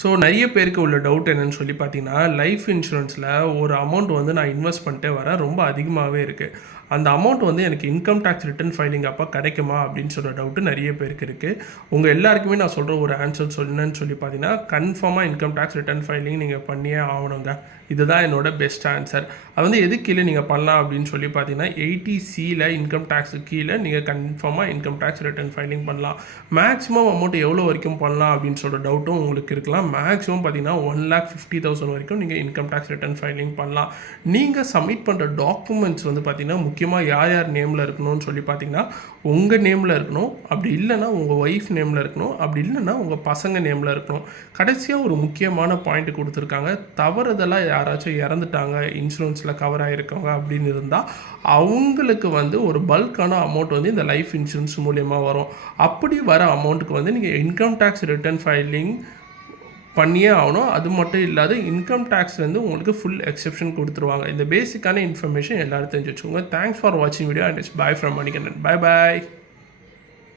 So நிறைய பேருக்கு உள்ள டவுட் என்னன்னு சொல்லி பார்த்தீங்கன்னா, லைஃப் இன்சூரன்ஸில் ஒரு அமௌண்ட் வந்து நான் இன்வெஸ்ட் பண்ணிட்டே வரேன். ரொம்ப அதிகமாகவே இருக்குது. அந்த அமௌண்ட் வந்து எனக்கு இன்கம் டேக்ஸ் ரிட்டர்ன் ஃபைலிங் அப்போ கிடைக்குமா அப்படின்னு சொல்கிற டவுட்டு நிறைய பேருக்கு இருக்குது. உங்கள் எல்லாருக்குமே நான் சொல்கிற ஒரு ஆன்சர் என்னன்னு சொல்லி பார்த்தீங்கன்னா, கன்ஃபார்மாக இன்கம் டேக்ஸ் ரிட்டர்ன் ஃபைலிங் நீங்கள் பண்ணியே ஆகணுங்க. இதுதான் என்னோட பெஸ்ட் ஆன்சர். அது வந்து எது கீழே நீங்கள் பண்ணலாம் அப்படின்னு சொல்லி பார்த்தீங்கன்னா, 80C இன்கம் டேக்ஸுக்கு கீழே நீங்கள் கன்ஃபார்மாக இன்கம் டேக்ஸ் ரிட்டர்ன் ஃபைலிங் பண்ணலாம். மேக்ஸிமம் அமௌண்ட் எவ்வளோ வரைக்கும் பண்ணலாம் அப்படின்னு சொல்கிற டவுட்டும் உங்களுக்கு இருக்கலாம். மேக்ஸிமம் பார்த்தீங்கன்னா 1,50,000 வரைக்கும் நீங்கள் இன்கம் டேக்ஸ் ரிட்டர்ன் ஃபைலிங் பண்ணலாம். நீங்கள் சப்மிட் பண்ணுற டாக்குமெண்ட்ஸ் வந்து பார்த்தீங்கன்னா, முக்கியமாக யார் யார் நேமில் இருக்கணும்னு சொல்லி பார்த்தீங்கன்னா, உங்கள் நேமில் இருக்கணும். அப்படி இல்லைன்னா உங்கள் ஒய்ஃப் நேமில் இருக்கணும். அப்படி இல்லைன்னா உங்கள் பசங்க நேமில் இருக்கணும். கடைசியாக ஒரு முக்கியமான பாயிண்ட் கொடுத்துருக்காங்க. தவறுதலாக யாராச்சும் இறந்துட்டாங்க, இன்சூரன்ஸில் கவர் ஆகிருக்காங்க அப்படின்னு இருந்தால் அவங்களுக்கு வந்து ஒரு பல்கான அமௌண்ட் வந்து இந்த லைஃப் இன்சூரன்ஸ் மூலியமாக வரும். அப்படி வர அமௌண்ட்டுக்கு வந்து நீங்கள் இன்கம் டேக்ஸ் ரிட்டர்ன் ஃபைலிங் பண்ணியே ஆகணும். அது மட்டும் இல்லாத இன்கம் டேக்ஸ்லேருந்து உங்களுக்கு ஃபுல் எக்ஸெப்ஷன் கொடுத்துருவாங்க. இந்த பேசிக்கான இன்ஃபர்மேஷன் எல்லோரும் தெரிஞ்சு வச்சுக்கோங்க. தேங்க்ஸ் ஃபார் வாட்சிங் video and it's by from Manikandan. Bye bye.